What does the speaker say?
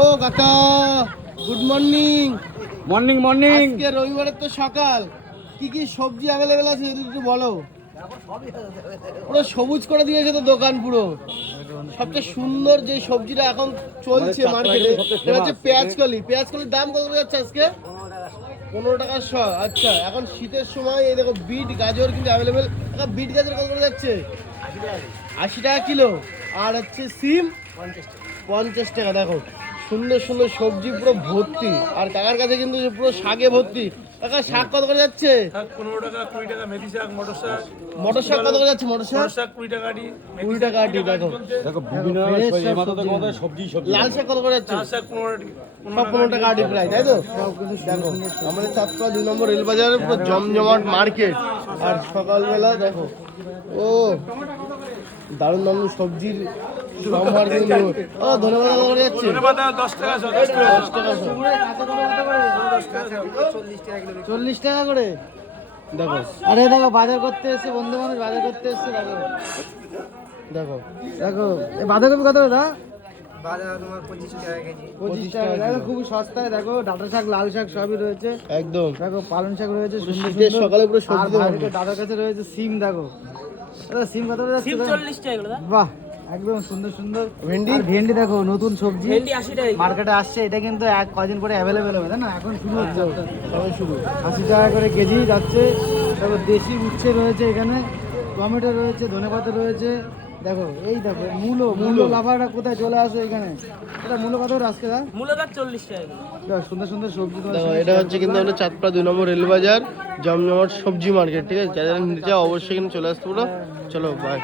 ও কাকা good morning morning morning আজকে রবিবারের তো সকাল। কি কি সবজি অ্যাভেলেবেল আছে যদি একটু বলো? পুরো সবুজ করে দিয়েছে তো দোকান পুরো। সবচেয়ে সুন্দর যে সবজিটা এখন চলছে মার্কেটে সেটা হচ্ছে। পেঁয়াজ কলি। পেঁয়াজ কলির দাম কত করে যাচ্ছে আজকে? পনেরো টাকা শ আচ্ছা এখন শীতের সময় এই দেখো বিট গাজর কিন্তু অ্যাভেলেবেল বিট গাজর কত করে যাচ্ছে? আশি টাকা কিলো। আর হচ্ছে সিম? পঞ্চাশ টাকা দেখো। সুন্দর সুন্দর সবজি পুরো ভর্তি। আর কাকার কাছে কিন্তু পুরো শাকে ভর্তি। কাকা শাক কত করে যাচ্ছে? পনেরো টাকা কুড়ি টাকা মেথি শাক মটর শাক। মটর শাক কত করে যাচ্ছে মটর শাক? শাক কুড়ি টাকা আটি কুড়ি টাকা আটি দেখো। দেখো বিভিন্ন সবজি। লাল শাক কত করে যাচ্ছে? লাল শাক পনেরো সব পনেরো টাকা আটি। প্রায় তাই তো? দেখো আমাদের চাঁদপাড়া দুই নম্বর রেলবাজারে পুরো জমজমাট মার্কেট। আর সকালবেলা দেখো ও দারুণ দারুণ সবজির সম্ভার ও ধন্যবাদ করে যাচ্ছে? দশ টাকা দশ টাকা। চল্লিশ টাকা করে? দেখো। আরে দেখো বাজার করতে এসছে বন্ধু মানুষ বাজার করতে এসছে দেখো। দেখো। দেখো বাঁধাকপি কত দাদা? পঁচিশ টাকা দেখো খুবই সস্তায় দেখো ডাটা শাক লাল শাক সবই রয়েছে। একদম। দেখো পালং শাক রয়েছে সুন্দর শীতের সকালে পুরো সবজি দেবো। কাছে রয়েছে সিম দেখো। সিম কত করে চল্লিশ টাকা বাহ একদম সুন্দর সুন্দর। ভেন্ডি? ভেন্ডি দেখো নতুন সবজি। ভেন্ডি আশি টাকা মার্কেটে আসছে এটা কিন্তু এক কদিন পরে অ্যাভেলেবেল হবে তাই না? এখন শুরু হচ্ছে। সবাই শুরু। আশি টাকা করে কেজি যাচ্ছে। তারপর দেশি উচ্ছে রয়েছে এখানে। টমেটো রয়েছে ধনেপাতা রয়েছে। দেখো এই দেখো মূলো মূলো লাফাটা কোথায় চলে আসো এখানে? এটা মূলো কত আজকে দা মূলত চল্লিশ টাকা দেখো, সুন্দর সুন্দর সবজি দেখো এটা হচ্ছে কিন্তু আমাদের চাঁদপাড়া দুই নম্বর রেলবাজার জমজমাট সবজি মার্কেট ঠিক আছে? যারা যারা নিতে অবশ্যই কিন্তু চলে আসতে পারো। চলো বাই